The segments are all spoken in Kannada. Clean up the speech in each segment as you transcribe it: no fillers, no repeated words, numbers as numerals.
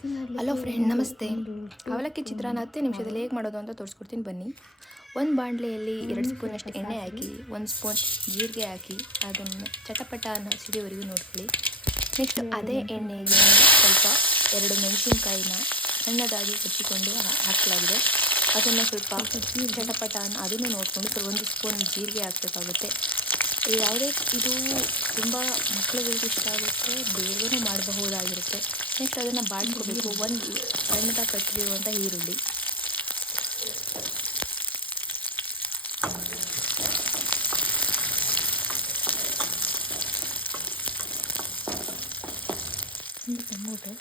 ಹಲೋ ಫ್ರೆಂಡ್, ನಮಸ್ತೆ. ಅವಲಕ್ಕಿ ಚಿತ್ರಾನ್ನ 10 ನಿಮಿಷದಲ್ಲಿ ಹೇಗೆ ಮಾಡೋದು ಅಂತ ತೋರಿಸ್ಕೊಡ್ತೀನಿ ಬನ್ನಿ. ಒಂದು ಬಾಣಲೆಯಲ್ಲಿ 2 ಸ್ಪೂನಷ್ಟು ಎಣ್ಣೆ ಹಾಕಿ 1 ಸ್ಪೂನ್ ಜೀರಿಗೆ ಹಾಕಿ ಅದನ್ನು ಚಟಪಟ ಅನ್ನೋ ಸಿಡಿವರೆಗೂ ನೋಡ್ಕೊಳ್ಳಿ. ನೆಕ್ಸ್ಟ್ ಅದೇ ಎಣ್ಣೆಗೆ ಸ್ವಲ್ಪ 2 ಮೆಣಸಿನ್ಕಾಯಿನ ಸಣ್ಣದಾಗಿ ಹೆಚ್ಚಿಕೊಂಡು ಹಾಕಲಾಗಿದೆ. ಅದನ್ನು ಸ್ವಲ್ಪ ಚಟಪಟ ಅದನ್ನು ನೋಡಿಕೊಂಡು ಸ್ವಲ್ಪ 1 ಸ್ಪೂನ್ ಜೀರಿಗೆ ಹಾಕಬೇಕಾಗುತ್ತೆ. ಇದು ತುಂಬ ಮಕ್ಕಳುಗಳಿಗೆ ಇಷ್ಟ ಆಗುತ್ತೆ, ಬೇಗನೆ ಮಾಡಬಹುದಾಗಿರುತ್ತೆ. ನೆಕ್ಸ್ಟ್ ಅದನ್ನು ಬಾಡಿಸ್ಕೋಬೇಕು. ಒಂದು ಸಣ್ಣದಾಗಿ ಕಟ್ಟಿರುವಂಥ ಈರುಳ್ಳಿ, ಒಂದು ಟೊಮೊಟೊ,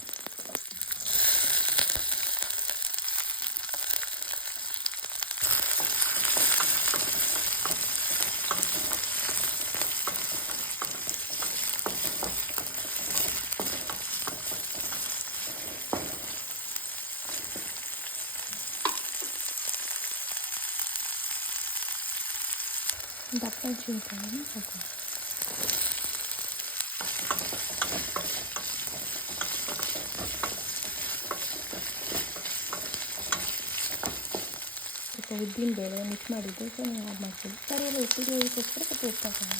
ದಪ್ಪ ಮೆಣಸಿನ್ಕಾಯಿನ ಹಾಕೋಣ. ಸ್ವಲ್ಪ ಉದ್ದಿನ ಬೇಳೆ ಮಿಕ್ಸ್ ಮಾಡಿದ್ದು ಸೊ ನೀವು ಆ್ಯಡ್ ಮಾಡ್ಕೊಳ್ಳಿ. ಕರಿಯಲ್ಲ ಉಪ್ಪಿಗೆ ಇದಕ್ಕೋಸ್ಕರ ಸ್ವಲ್ಪ ಉಪ್ಪು ಹಾಕೋಣ.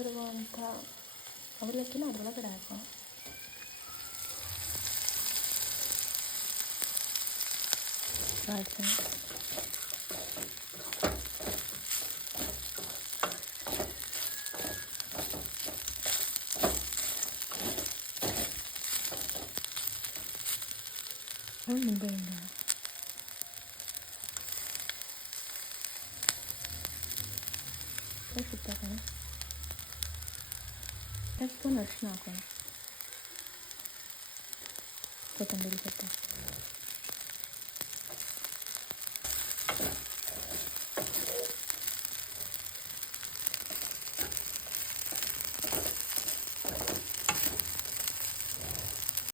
ಇರುವಂಥ ಅವಲಕ್ಕಿನ ಅದರೊಳಗಡೆ ಹಾಕೋಣ. ಬಾಡಿಸೋಣ. ನಿಂಬೆಹಣ್ಣು, ಉಪ್ಪು ಹಾಕೋಣ. 2 ಸ್ಪೂನ್ ಅರಿಶಿನ ಹಾಕೋಣ. ಕೊತ್ತಂಬರಿ ಸೊಪ್ಪು